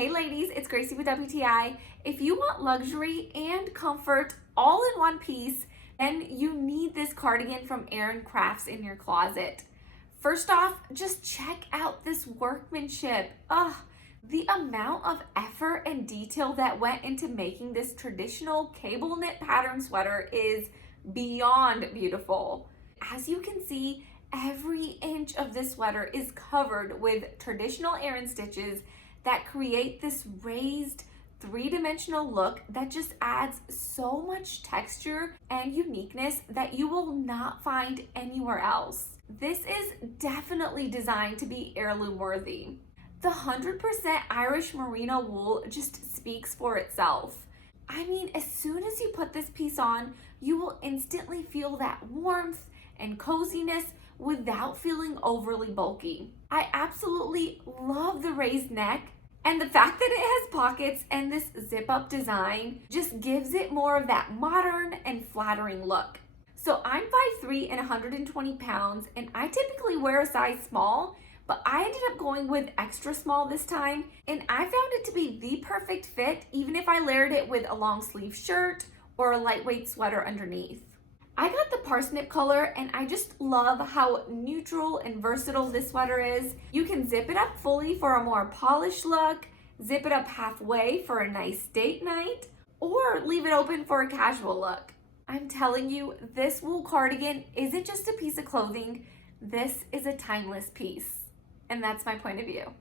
Hey ladies, it's Gracie with WTI. If you want luxury and comfort all in one piece, then you need this cardigan from Aran Crafts in your closet. First off, just check out this workmanship. The amount of effort and detail that went into making this traditional cable knit pattern sweater is beyond beautiful. As you can see, every inch of this sweater is covered with traditional Aran stitches that create this raised three-dimensional look that just adds so much texture and uniqueness that you will not find anywhere else. This is definitely designed to be heirloom worthy. The 100% Irish Merino wool just speaks for itself. I mean, as soon as you put this piece on, you will instantly feel that warmth and coziness without feeling overly bulky. I absolutely love the raised neck, and the fact that it has pockets and this zip-up design just gives it more of that modern and flattering look. So I'm 5'3" and 120 pounds, and I typically wear a size small, but I ended up going with extra small this time, and I found it to be the perfect fit even if I layered it with a long sleeve shirt or a lightweight sweater underneath. I got the parsnip color, and I just love how neutral and versatile this sweater is. You can zip it up fully for a more polished look, zip it up halfway for a nice date night, or leave it open for a casual look. I'm telling you, this wool cardigan isn't just a piece of clothing, this is a timeless piece. And that's my point of view.